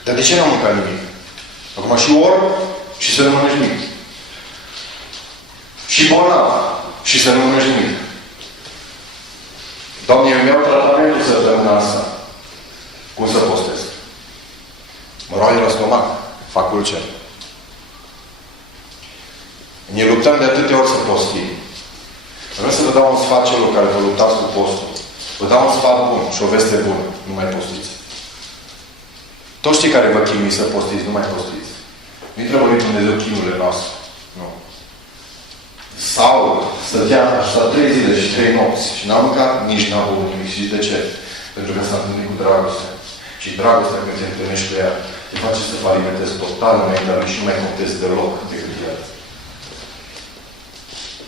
Dar de ce n-a mâncat nimic? Acum și orb și să nu mănânci nimic. Și bolnav și să nu mănânci nimic. Doamne, eu mi-au tratamentul săptămâna asta. Cum să postez? Mă roade la stomac. Fac ulcer. Ne luptăm de atâtea ori să postim. Vreau să vă dau un sfat celor care vă luptați cu postul. Vă dau un sfat bun și o veste bună. Nu mai postiți. Toți cei care vă chinui să postiți, nu mai postiți. Nu-i trebuie lui Dumnezeu chinurile noastre. Nu. Saul stătea așa 3 zile și 3 nopți și n-a mâncat, nici n-a băut nimic. Și de ce? Pentru că s-a întâlnit cu dragoste. Și dragostea când te întâlnești cu ea, te face să falimentezi total înaintea lui și nu mai contezi deloc decât el.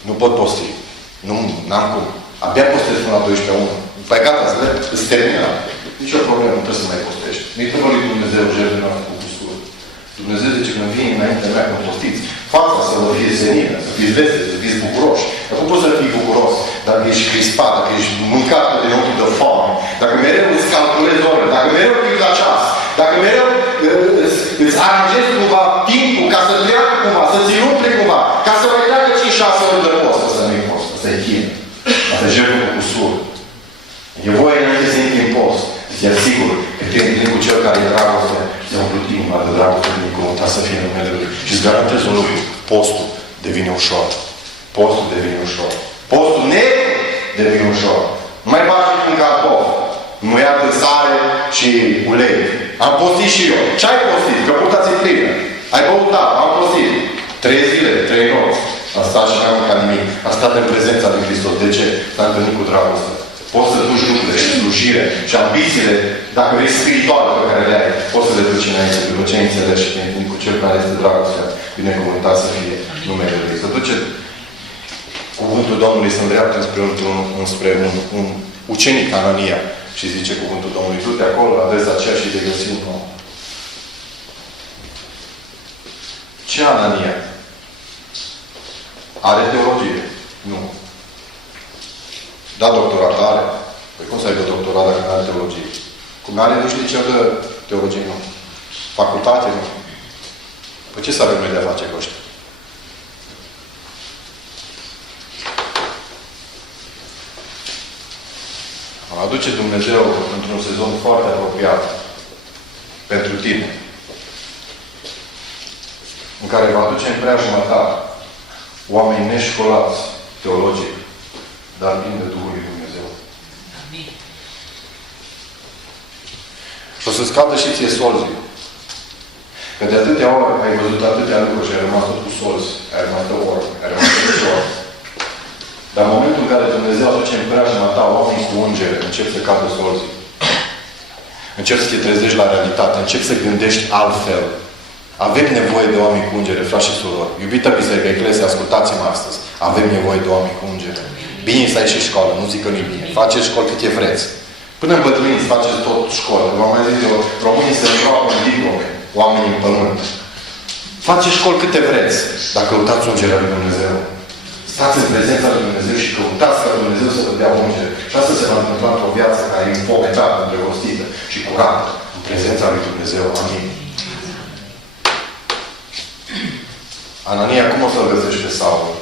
Nu pot posti. Nu, n-am cum. Abia postez până la 12:01. Păi gata, îți terminat. Nici o problemă, nu trebuie să mai postești. Nu-i trebuie lui Dumnezeu jertfă noastră cu gustură. Dumnezeu zice că când vine înaintea mea, când postiți, fața să vă fie senină, să fiți veseli, să fiți bucuroși. Dar cum poți să fii bucuros dacă ești crispat, dacă ești mâncat de ochii de foame, dacă mereu îți calculezi ore, dacă mereu fii la ceas, dacă mereu îți aranjezi cumva timpul ca să treacă cumva, să ți-l umple cumva, ca să mai treacă 5-6 ore de post. Asta nu e post, asta e chin. Asta e jertfă cu gustură. E voie înainte să intri în post. Să-ți asigur că te întâlni cu cel care e dragoste și te-a umplut inima de dragoste din cuvântat să fie numele Lui. Și îți garantez un lucru. Postul devine ușor. Postul devine ușor. Postul negru devine ușor. Nu mai bagi un cartof. Nu ia sare și ulei. Am postit și eu. Ce ai postit? Că purtați-i plină. Ai băut apă. Am postit. 3 zile, 3 nopți. stat și mai mult ca nimic. A stat în prezența lui Hristos. De ce? S-a întâlnit cu dragoste. Poți să duci lucrurile și slujire și ambițiile, dacă vrei spirituale pe care le ai, poți să le duci înainte, după ce ai înțeles și te întâlni cu Cel care este dragostea, binecuvântat să fie numele Lui. Să duce cuvântul Domnului să îndreaptă înspre un ucenic, Anania, și zice cuvântul Domnului, du-te acolo, la adresa aceea și de găsi un om. Ce Anania? Are teologie? Nu. Da, doctorat are. Păi cum să aibă doctorat dacă nu are teologie? Cum nu are, nu știu ce dă teologie, nu. Facultate, nu. Păi ce să avem noi de a face cu ăștia? Aduce Dumnezeu într-un sezon foarte apropiat pentru tine, în care va aduce în preajma ta oameni neșcolați, teologic, dar plini de Duhul lui Dumnezeu. Amin. Și o să-ți cadă și ție solzii. Că de atâtea ori ai văzut atâtea lucruri și ai rămas tot cu solzi. Ai rămas de ori, ai rămas de ori. Dar în momentul în care Dumnezeu aduce în preajma ta oameni cu ungere, începi să cadă solzii. Începi să te trezești la realitate, începi să gândești altfel. Avem nevoie de oameni cu ungere, frați și surori. Iubită Biserică, Eclesia, ascultați-mă astăzi. Avem nevoie de oameni cu ungere. Bine să ai și școală, nu zic că nu-i bine. Faceți școli cât e vreți. Până în bătrâniți faceți tot școală. V-am mai zis eu, românii se îngroapă în diplome, oamenii în pământ. Faceți școli câte vreți, dar căutați ungerea lui Dumnezeu. Stați în prezența lui Dumnezeu și căutați ca Dumnezeu să vă dea ungere. Și asta se va întâmpla într-o viață care e înfometată, îndrăgostită și curată. În prezența lui Dumnezeu. Amin. Anania, cum o să-l găsești pe Saul?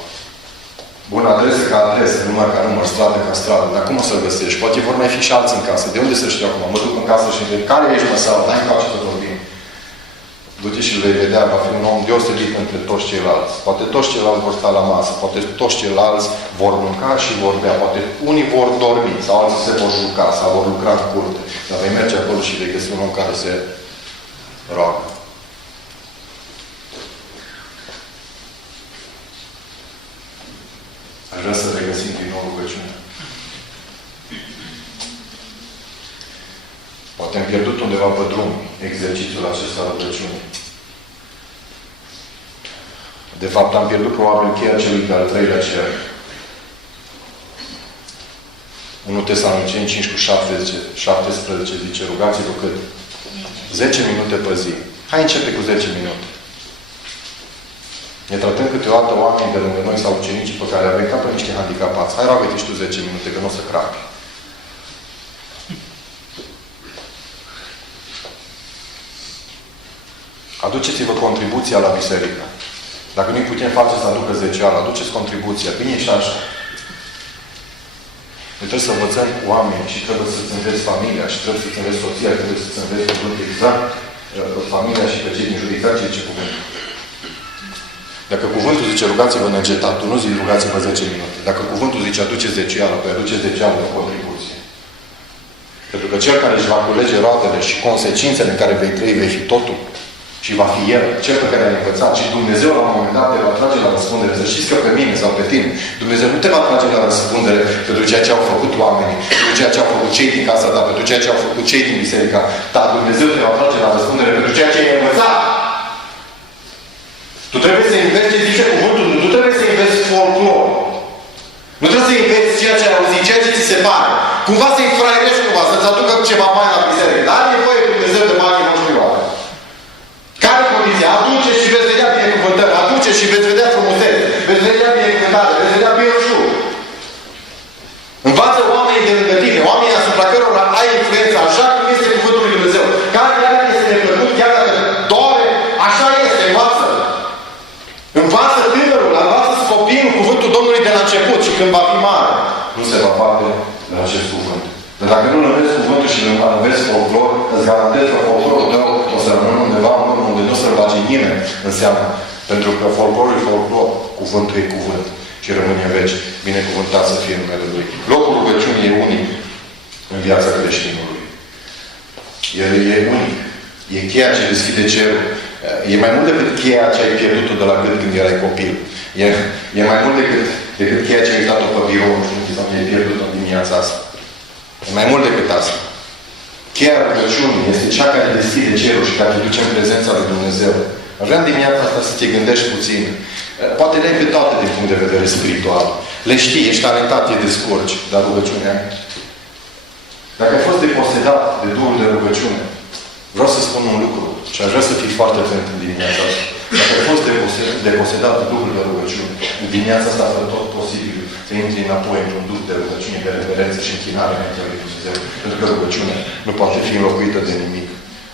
Bun, adresă ca adresă, numai ca număr, stradă ca stradă. Dar cum o să-l găsești? Poate vor mai fi și alții în casă. De unde să știu acum? Mă duc în casă și întreb, care ești, mă, Saul? N-ai face să vorbim. Du-te și îl vei vedea, va fi un om deosebit între toți ceilalți. Poate toți ceilalți vor sta la masă, poate toți ceilalți vor mânca și vor bea, poate unii vor dormi, sau alții se vor juca, sau vor lucra în curte. Dar vei merge acolo și vei găsi un om care se roagă. Aș vrea să regăsim din nou rugăciunea. Poate am pierdut undeva pe drum exercițiul acesta rugăciunii. De fapt, am pierdut probabil cheia celui de-al treilea cer. 1 Tesaloniceni 5:17 zice, rugați-vă cât? 10 minute pe zi. Hai începe cu 10 minute. Ne tratăm câteodată oameni de lângă noi sau ucenicii pe care le avem ca pe niște handicapați. Hai, roagă-te și tu 10 minute, că nu o să crapi. Aduceți-vă contribuția la biserică. Dacă nu-i putem face să aducă 10 ani, aduceți contribuția. Bine și așa. Noi trebuie să învățăm cu oameni și trebuie să-ți înveți familia și trebuie să-ți înveți soția, trebuie să-ți înveți cuvântul exact familia și pe cei din jur, exact ce zice cuvântul. Dacă cuvântul zice rugați-vă neîncetat, tu nu zici rugați-vă 10 minute. Dacă cuvântul zice aduce 10 ani, păi aduce 10 ani de contribuție. Pentru că cel care își va culege roadele și consecințele în care vei trăi, vei fi totul. Și va fi El, cel pe care ai învățat. Și Dumnezeu la un moment dat te va trage la răspundere. Să știți că pe mine sau pe tine, Dumnezeu nu te va trage la răspundere pentru ceea ce au făcut oamenii, pentru ceea ce au făcut cei din casa ta, pentru ceea ce au făcut cei din biserica ta. Dumnezeu te va trage la răspundere pentru ceea ce ai învățat. Tu trebuie să înveți ce zice cuvântul, nu trebuie să înveți folclor. Nu trebuie să înveți ceea ce ai auzit, ceea ce ți se pare. Cumva să-i fraierești cumva, să-ți aducă ceva bani la biserică. Dar are nevoie Dumnezeu de banii noștri oameni. Care condiție? Aduce și veți vedea binecuvântări. Aduce și veți vedea frumusețe. Veți vedea binecuvântare. Veți vedea belșug. Învață oamenii de lângă tine. Oamenii asupra cărora ai influență. Așa cum este cuvântul lui Dumnezeu. Care este neplăcut, chiar dacă doare, așa este. Învață. Învață tânărul. Învață copilul cuvântul Domnului de la început. Și când va fi mare, nu se va bate la acest cuvânt. Dar dacă nu înveți cuvântul și înveți folclor, îți garantez că folclorul tău o să rămână undeva în urmă unde nu să-l bage nimeni în seamă. Pentru că folclorul e folclor, cuvântul e cuvânt. Și rămâne în veci. Binecuvântat să fie numele Lui. Locul rugăciunii e unic în viața creștinului. El e unic. E cheia ce deschide cerul. E mai mult decât cheia ce ai pierdut-o de la gât când erai copil. E mai mult decât cheia ce ai uitat-o pe birou, nu știu, sau ai pierdut-o în dimineața asta. E mai mult decât asta. Cheia rugăciunii este cea care deschide cerul și care te duce în prezența lui Dumnezeu. Vreau în dimineața asta să te gândești puțin. Poate le ai pe toate din punct de vedere spiritual. Le știi, ești talentat, te descurci, dar rugăciunea. Dacă ai fost deposedat de Duhul de rugăciune, vreau să spun un lucru și aș vrea să fii foarte atent în dimineața asta. Dacă ai fost deposedat de Duhul de rugăciune, în dimineața asta fără tot posibil să intri înapoi într-un Duh de rugăciune, de reverență și închinare înaintea lui Dumnezeu. Pentru că rugăciunea nu poate fi înlocuită de nimic.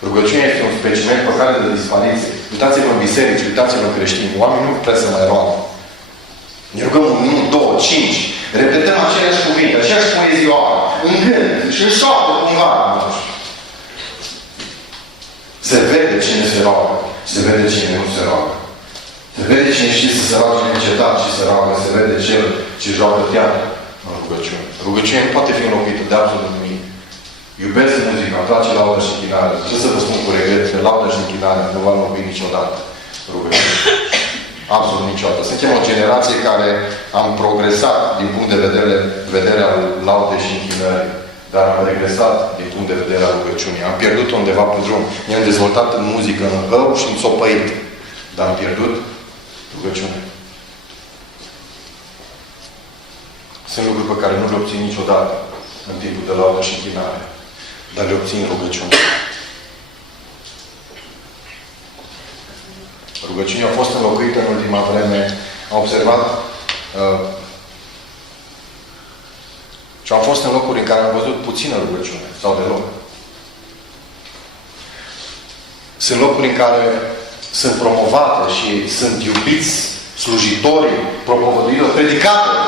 Rugăciunea este un specimen pe care de dispariție. Uitați-vă în biserici, uitați-vă în creștini. Oamenii nu trebuie să mai roagă. Ne rugăm un minut, 2, 5. Repetăm aceleași cuvinte, aceeași poezioară, în gând și în șoaptă cumva. Se vede cine se roagă. Se vede cine nu se roagă. Se vede cine știe să se roage neîncetat și se roagă. Se vede cel ce joacă teatru în rugăciune. Rugăciunea nu poate fi înlocuită de absolut nimic. Iubesc muzica, îmi place laudă și închinare. Ce să vă spun cu regret, că laudă și închinare nu va înlocui niciodată rugăciune. Absolut niciodată. Suntem o generație care am progresat din punct de vedere al laudei și închinării. Dar am regresat din punct de vedere al rugăciunii. Am pierdut undeva pe drum. Ne-am dezvoltat în muzică, în hău și în țopăit. Dar am pierdut rugăciunea. Sunt lucruri pe care nu le obțin niciodată în timpul de laudă și închinare. Dar le obțin rugăciune. Rugăciunea a fost înlocuită în ultima vreme. Am observat și am fost în locuri în care am văzut puțină rugăciune. Sau deloc. Sunt locuri în care sunt promovate și sunt iubiți slujitorii, propovăduitori, predicatori,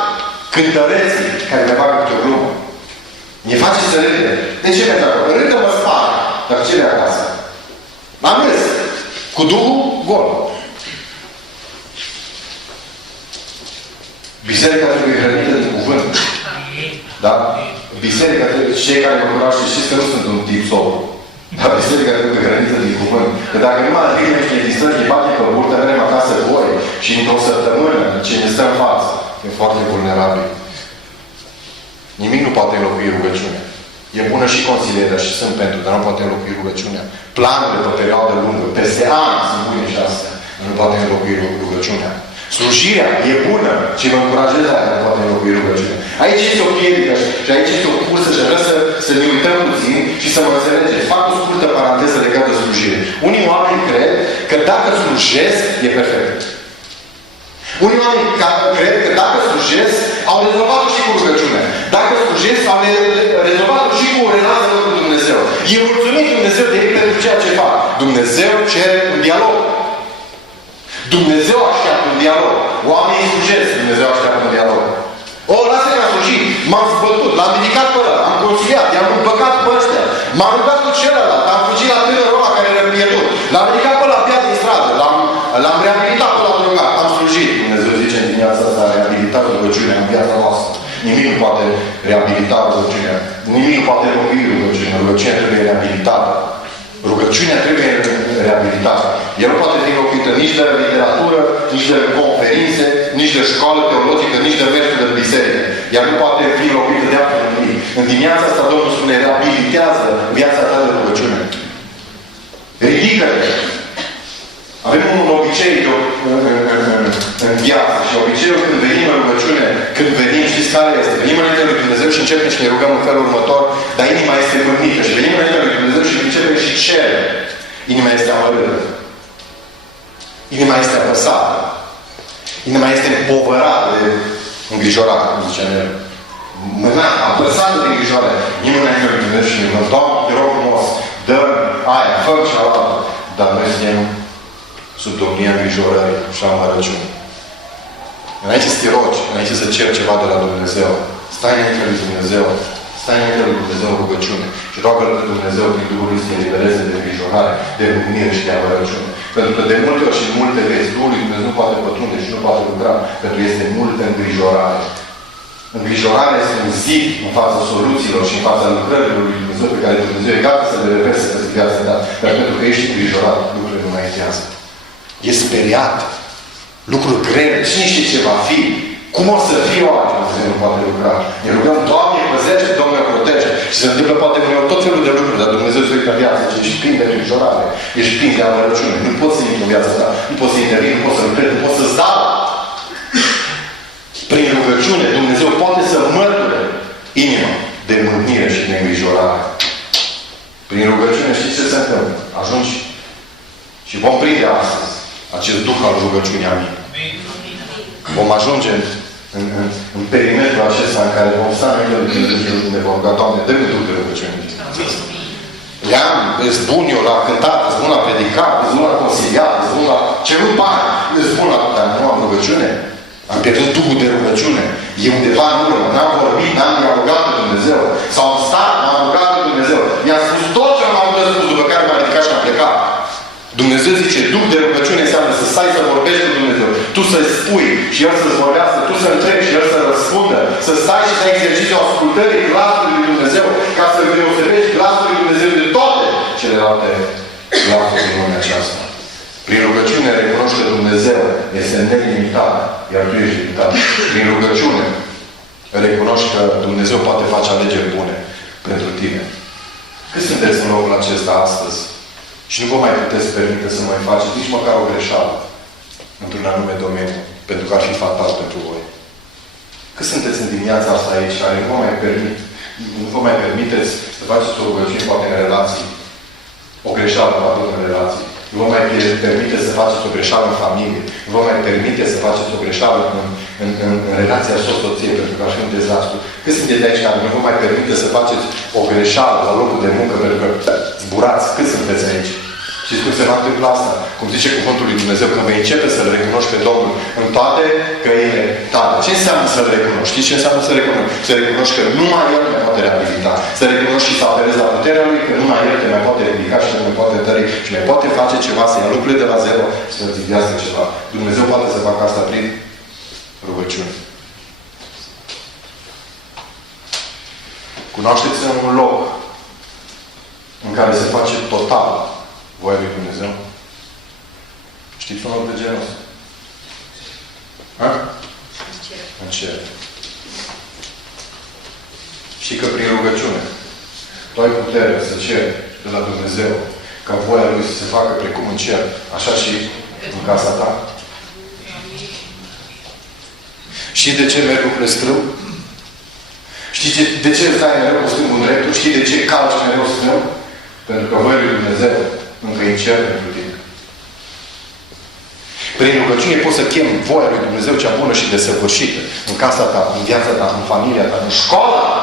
cântăreții care ne fac câte o glumă. Ne face să râde. De ce mi-e acolo? Râde mă spară. Dar ce le acasă? M-am râs. Cu Duhul gol. Biserica trebuie hrănită din cuvânt. Da? Biserica trebuie, cei care mă cunoaște știți că nu sunt un tip sobru. Dar biserica trebuie hrănită din cuvânt. Că dacă nu mai vine și ne distrăm, ne bate pe burtă, venem acasă voi și într-o săptămână ce ne stă în față. E foarte vulnerabil. Nimic nu poate înlocui rugăciunea. E bună și consilierea și sunt pentru, dar nu poate înlocui rugăciunea. Planurile pe perioadă lungă, peste ani, sunt bune și astea, nu poate înlocui rugăciunea. Slujirea e bună și vă încurajez aia, nu poate înlocui rugăciunea. Aici este o piedică și aici este o cursă și vreau să ne uităm puțin și să mă înțelegeți. Fac o scurtă paranteză legată de slujire. Unii oameni cred că dacă slujesc, e perfect. Unii oameni cred că dacă slujesc, au rezolvat-o și cu rugăciunea. Dacă slujesc, au rezolvat-o și cu o relație cu Dumnezeu. E mulțumit Dumnezeu de ei pentru ceea ce fac. Dumnezeu cere un dialog. Dumnezeu așteaptă un dialog. Oamenii slujesc, Dumnezeu așteaptă un dialog. O, lasă-mi a slujit. M-am zbătut, l-am ridicat pe ăla, am conciliat, i-am împăcat pe ăștia. M-am rugat cu celălalt, am fugit la tânărul ăla care l-a pierdut. L-am ridicat pe ăla piat din stradă, l-am reabilitat pe ăla drogat, am slujit. Dumnezeu zice în dimineața asta, a reabilitat rugăciunea în viața noastră. Nimic nu poate reabilita rugăciunea. Nimic nu poate înlocui rugăciunea. Rugăciunea trebuie reabilitată. Rugăciunea trebuie reabilitată. El nu poate fi înlocuită nici de literatură, nici de conferințe, nici de școală teologică, nici de mersuri de biserică. Ea nu poate fi înlocuită de absolut nimic. În dimineața asta Domnul spune, reabilitează viața ta de rugăciune. Ridică-te! Avem un obicei în viață și obiceiul când venim în rugăciune, când venim, știți care este? Venim înaintea lui Dumnezeu și începem și ne rugăm în felul următor, dar inima este mânită și venim înaintea lui Dumnezeu și începem și cerem. Inima este amărâtă. Inima este apăsată. Inima este împovărată de îngrijorată, cum zicea el. Mâna, apăsată de îngrijorare. Venim înaintea lui Dumnezeu și ne rugăm, Doamne, te rog frumos, dă aia, fă cealaltă. Dar noi suntem sub domnia îngrijorării și a amărăciunii. Înainte să te rogi, înainte să ceri ceva de la Dumnezeu, stai înainte lui Dumnezeu, stai înainte lui Dumnezeu în rugăciune și roagă lui Dumnezeu prin Duhul lui să te elibereze de îngrijorare, de mâhnire și de amărăciune. Pentru că de multe ori și în multe vieți, Duhul lui Dumnezeu nu poate pătrunde și nu poate lucra, pentru că este multă îngrijorare. Îngrijorarea este un zid în fața soluțiilor și în fața lucrărilor lui Dumnezeu pe care Dumnezeu e gata să le reverse pe viața ta. Dar pentru că ești îngrijorat, lucrurile nu mai încheiază. E speriat. Lucruri grele. Cine știe ce va fi? Cum o să fie o altă Dumnezeu nu poate lucra? Ne rugăm, Doamne, păzește, Doamne, protește. Și se întâmplă poate uneori tot felul de lucruri, dar Dumnezeu se uită în viață și ești plin de îngrijorare. Ești plin de amărăciune. Nu poți să intri în viața ta. Nu poți să intervii, nu poți să lucrezi, nu poți să-ți dau. Prin rugăciune, Dumnezeu poate să mărture inima de mâhnire și de îngrijorare. Prin rugăciune, știți ce se întâmplă? Ajungi și vom prinde astăzi acest duh al rugăciunii. Amin. Vom ajunge în perimetrul acesta în care vom sta înainte de Dumnezeu unde vom ruga, Doamne, dă-mi duh de rugăciune. Le-am, îți bun eu la cântat, îți bun la predicat, îți bun la consiliat, îți bun la cerut bani, îți bun la... Dar nu am rugăciune. Am pierdut Duhul de rugăciune. E undeva în urmă. N-am vorbit, n-am rugat pe Dumnezeu. Sau am stat, m-am rugat pe Dumnezeu. I-am spus tot ce m-am spus, după care m-am ridicat și am plecat. Dumnezeu zice, Duh de rugăciune înseamnă să stai să vorbești cu Dumnezeu. Tu să-i spui și El să-ți vorbească. Tu să întrebi și El să răspundă. Să stai și să ai exercițiul ascultării glasului lui Dumnezeu ca să deosebești glasul lui Dumnezeu de toate celelalte glasuri din lumea aceasta. Prin rugăciune recunoști că Dumnezeu este nelimitat, iar tu ești limitat. Prin rugăciune recunoști că Dumnezeu poate face alegeri bune pentru tine. Cât sunteți în locul acesta astăzi și nu vă mai puteți permite să mai faceți nici măcar o greșeală într-un anume domeniu, pentru că ar fi fatal pentru voi. Cât sunteți în dimineața asta aici care nu vă mai permiteți să faceți o rugăciune poate în relații, o greșeală poate în relații. Nu vă mai permite să faceți o greșeală în familie. Nu vă mai permite să faceți o greșeală în relația soț-soție, pentru că ar fi un dezastru. Cât sunteți aici care nu vă mai permite să faceți o greșeală la locul de muncă, pentru că zburați? Cât sunteți aici? Și cum se va întâmpla asta? Cum zice cuvântul lui Dumnezeu, când vei începe să-L recunoști pe Domnul în toate căile tale. Ce înseamnă să-L recunoști? Știți ce înseamnă să recunoști? Să recunoști că numai El te poate reabilita. Să recunoști și să apelezi la puterea Lui, că numai El te mai poate ridica și te mai poate tări și mai poate face ceva, să ia lucrurile de la zero și să zidească ceva. Dumnezeu poate să facă asta prin rugăciune. Cunoașteți un loc în care se face total voia lui Dumnezeu? Știți un loc de genul ăsta? În cer. Și că prin rugăciune tu ai putere să ceri de la Dumnezeu ca voia Lui să se facă precum în cer, așa și în casa ta. Știi de ce merg lucrurile strâu? Știi de ce stai mereu cu stângul dreptul? Știi de ce calci mereu strâu? Pentru că voia lui Dumnezeu încă e în cer pentru tine. Prin rugăciune poți să chem voia lui Dumnezeu cea bună și desăvârșită în casa ta, în viața ta, în familia ta, în școala ta.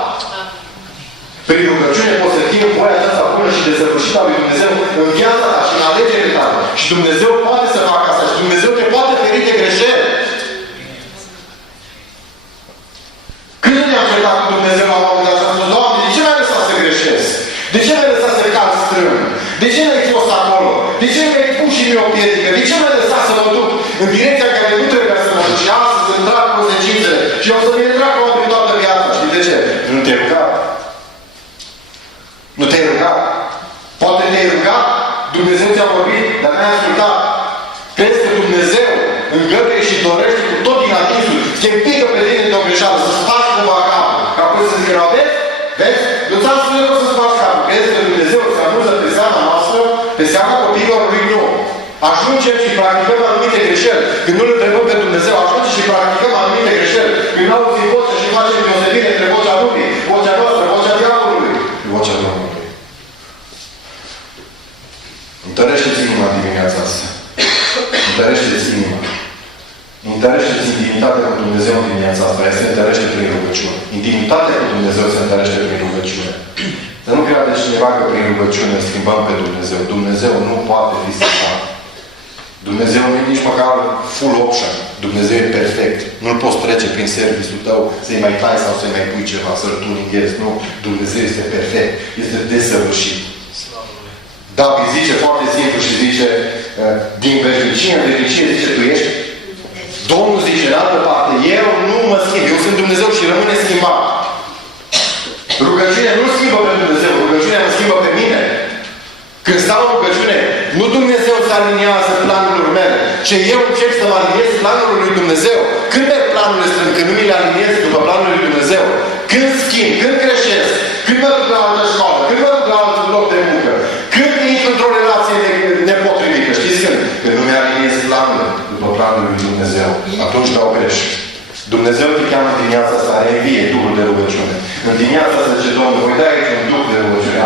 Prin rugăciune poți să chem voia aceasta bună și desăvârșită a lui Dumnezeu în viața ta și în alegerile tale. Și Dumnezeu poate să facă asta. Și Dumnezeu te poate feri de greșeli. Când ne-am certat cu Dumnezeu la un moment dat și am spus, Doamne, de ce m-ai lăsat să greșesc? De ce m-ai lăsat să calc strâng? De ce n-ai fost acolo? De ce mi-ai pus și mie o piedică? De ce m-ai lăsat să mă duc în direcția în care nu trebuie să mă duc? Și astăzi îmi trag consecințele. Și o să mi-e trag probabil toată viața. Știi de ce? Nu te-ai rugat. Nu te-ai rugat. Poate te-ai rugat, Dumnezeu ți-a vorbit, dar n-ai ascultat. Crezi că Dumnezeu îngăduie și dorește cu tot din adinsul, să te împică pe tine de o greșeală, să-ți faci cumva capul. Ca apoi să zică, vezi? Vezi? Nu ți-am spus eu să-ți faci capul. Crezi că Dumnezeu se amuză pe seama noastră, pe seama copiilor lui nu. Ajungem și practicăm anumite greșeli. Când nu-L întrebăm pe Dumnezeu, ajungem și practicăm anumite greșeli. Când nu auzim vocea și facem deosebire între vocea lumii, vocea noastră, vocea diavolului și vocea Domnului. Întărește-ți inima dimineața asta. Întărește-ți inima. Întărește-ți intimitatea cu Dumnezeu în dimineața asta. Ea se întărește prin rugăciune. Intimitatea cu Dumnezeu se întărește prin rugăciune. Să nu crede cineva că prin rugăciune schimbăm pe Dumnezeu. Dumnezeu nu poate fi schimbat. Dumnezeu nu e nici măcar full option. Dumnezeu e perfect. Nu-L poți trece prin serviciul tău să-i mai tai sau să-i mai pui ceva, să-L tunighezi. Nu. Dumnezeu este perfect. Este desăvârșit. David zice foarte simplu și zice din veșnicie în veșnicie zice tu ești. Domnul zice în altă parte, eu nu mă schimb. Eu sunt Dumnezeu și rămâne schimbat. Rugăciunea nu schimbă pe Dumnezeu. Rugăciunea mă schimbă pe mine. Când stau în rugăciune, nu Dumnezeu se aliniază planurilor mele, ce eu încep să mă aliniez planul lui Dumnezeu. Când merg planurile strâmb, când nu mi le aliniez după planul lui Dumnezeu. Când schimb, când creștesc, când mă duc la altă școală, când mă duc la alt loc de muncă, când intru într-o relație nepotrivită. Știți când? Când nu mi-aliniez planul după planul lui Dumnezeu. Atunci dau greș. Dumnezeu te cheamă în dimineața asta, reînvie Duhul de rugăciune. În dimineața asta zice Domnul, voi da aici un Duh de rugăciune.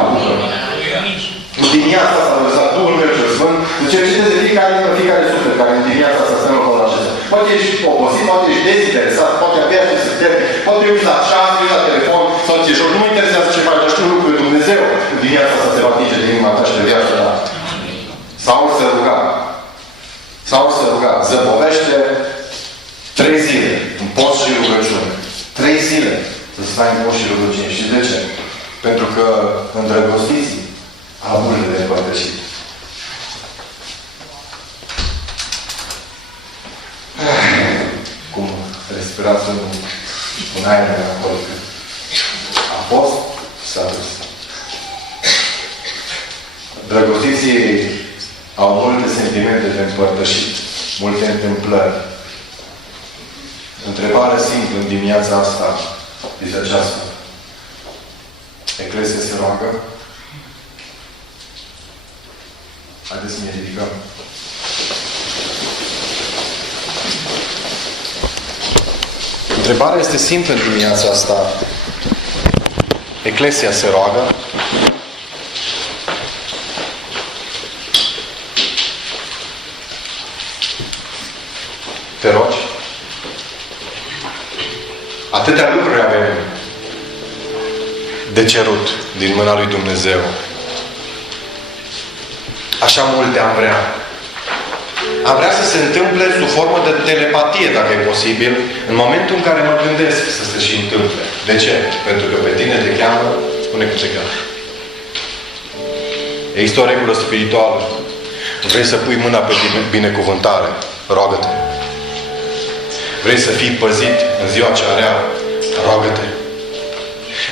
În dimineața asta, lăsat Duhul meu cel Sfânt, zice, citeze fiecare suflet care în dimineața asta stă în locul acesta. Poate ești obosit, poate ești dezinteresat, poate abia te să te poate uiți la ceas, uiți la telefon, sau zici, nu mă interesează ce faci, dar știu lucruri, Dumnezeu în dimineața asta se va atinge de inima ta și de viața ta. Saul se ruga. Saul se ruga. Zăbovește 3 zile în post și rugăciune. 3 zile să stai în post și rugăciune. Și de ce? Pentru că îndrăgostiți aburile de împărtășit. Cum respirați un aer de acolo. A fost, s-a dus. Drăgostiții au multe sentimente de împărtășit, multe întâmplări. Întrebarea simplă în dimineața asta este aceasta. Eclesia se roagă? Haideți să ne ridicăm. Întrebarea este simplă în dimineața asta. Eclesia se roagă? Te rogi? Atâtea lucruri avem de cerut din mâna lui Dumnezeu. Așa multe am vrea. Am vrea să se întâmple sub formă de telepatie, dacă e posibil, în momentul în care mă gândesc să se și întâmple. De ce? Pentru că pe tine te cheamă, spune cum te cheamă. Există o regulă spirituală. Vrei să pui mâna pe binecuvântare, roagă-te. Vrei să fii păzit în ziua cea rea, roagă-te.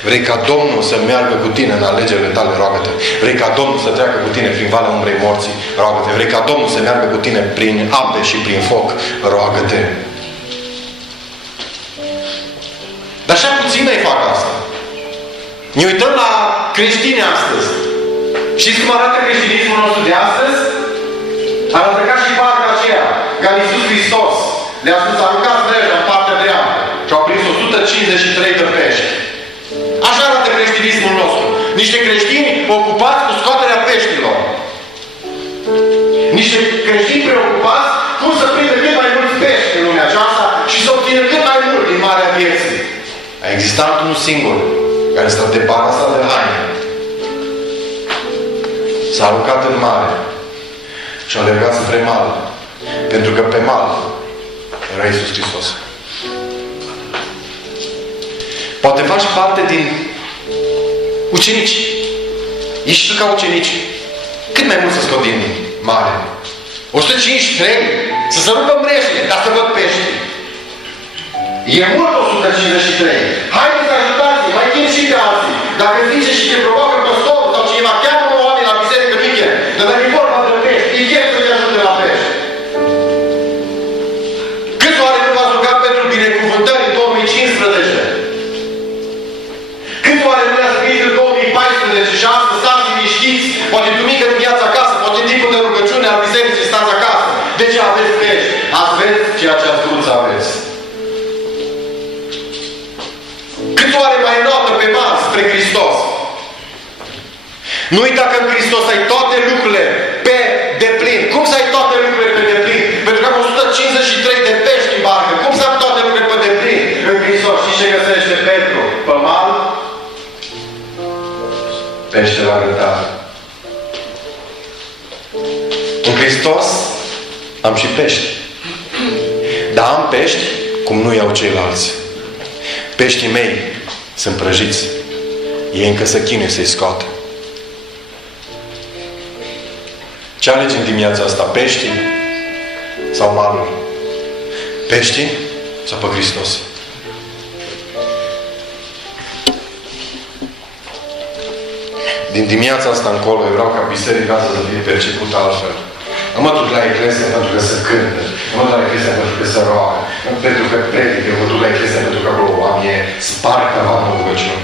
Vrei ca Domnul să meargă cu tine în alegerile tale, roagă-te. Vrei ca Domnul să treacă cu tine prin valea umbrei morții, roagă-te. Vrei ca Domnul să meargă cu tine prin ape și prin foc, roagă-te. Dar așa puțin îi fac asta. Ne uităm la creștini astăzi. Știți cum arată creștinismul nostru de astăzi? Arată ca și barca aceea, care Iisus Hristos le-a spus, aruncați mreja în partea dreaptă. Și au prins 153 de pești. Așa arată creștinismul nostru. Niște creștini ocupați cu scoaterea peștilor. Niște creștini preocupați cum să prindă cât mai mulți pești în lumea aceasta și să obțină cât mai mult din marea vieții. A existat unul singur care stă de pana asta de haine. S-a aruncat în mare și a alergat spre mal. Pentru că pe mal era Iisus Hristos. Poate faci parte din ucenici. Ești tu ca ucenici. Cât mai mult să scot din mare? 153. Să se rupă mreșile, dar să văd pești. E mult 153. Haideți să ajutați, mai chem și pe alții. Dacă zice și te provoacă păstorul sau cineva, cheamă oameni la biserică weekend. Dar dacă e vorba de pești, e chiar să te ajute la pești. Câți oare nu v-ați rugat pentru binecuvântări în 2015? Câți oare nu le-ați venit în 2014 și astăzi stați liniștiți, poate duminică dimineața acasă, poate în timpul de rugăciune al bisericii stați acasă. De ce aveți pești? Aveți ceea ce ați vrut să aveți. Câți oare mai notă pe mal spre Hristos? Nu uita că în Hristos ai toate lucrurile pe deplin. Cum să ai toate lucrurile pe deplin? Pentru că am 153 de pești în barcă. Cum să am toate lucrurile pe deplin în Hristos? Și ce găsește Petru? Pe mal? Pește la grătare. În Hristos am și pești. Dar am pești cum nu iau ceilalți. Peștii mei sunt prăjiți. Ei încă se chinuie să-i scoată. Ce alegi în dimineața asta? Peștii sau malul? Peștii sau pe Hristos? Din dimineața asta încolo, eu vreau ca biserica să fie percepută altfel. Nu mă duc la Eclesia pentru că se cântă. Nu mă duc la Eclesia pentru că se roagă. Nu pentru că predică. Eu mă duc la Eclesia pentru că acolo oamenii sparg ceva în rugăciune.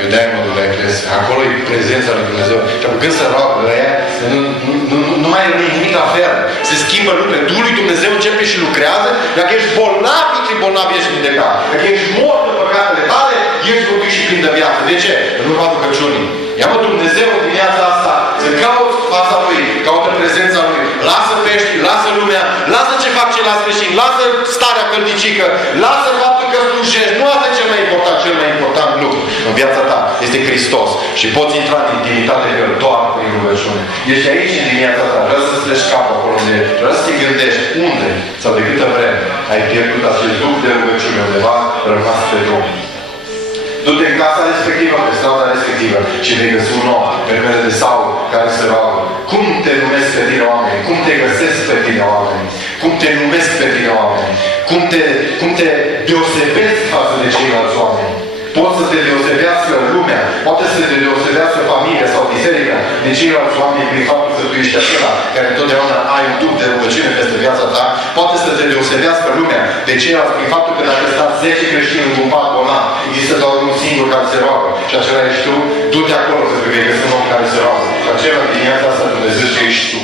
Eu de-aia mă duc la Eclesia. Acolo e prezența lui Dumnezeu. Pentru că când se roagă la ea, nu mai rămâne nimic la fel. Se schimbă lucrurile. Duhul lui Dumnezeu începe și lucrează. Dacă ești bolnav, intri bolnav, ești vindecat. Dacă ești mort în păcatele tale, ești vorbit și plin de viață. De ce? În urma rugăciunii. Ia-mă Dumnezeu în dimineața asta să cauți fața Lui, caută prezența Lui, lasă pești, lasă lumea, lasă ce fac ceilalți creștini, lasă starea căldicică, lasă faptul că slujești. Nu asta e cel mai important, cel mai important lucru în viața ta este Hristos. Și poți intra în intimitate cu El doar prin rugăciune. Ești aici în dimineața ta, vreau să-ți pleci capul acolo unde vreau să te gândești unde sau de câtă vreme ai pierdut acest duh de rugăciune undeva rămas pe drum. Du-te în casa respectivă, pe strada respectivă și vei găsi un om pe numele de Saul care se roagă. Cum te numesc pe tine oameni? Cum te găsesc pe tine oameni? Cum te numesc pe tine oameni? Cum te deosebești față de ceilalți oameni? Poți să te deosebească lumea, poate să te deosebească familia sau biserica de ceilalți oameni prin faptul că tu ești acela care întotdeauna ai un duh de rugăciune peste viața ta, poate să te deosebească lumea de ceilalți prin faptul că dacă stați 10 creștini în un pat bolnav, există doar un singur care se roagă și acela ești tu, du-te acolo să vei găsi un om care se roagă. Și acela dimineața asta Dumnezeu și ești tu.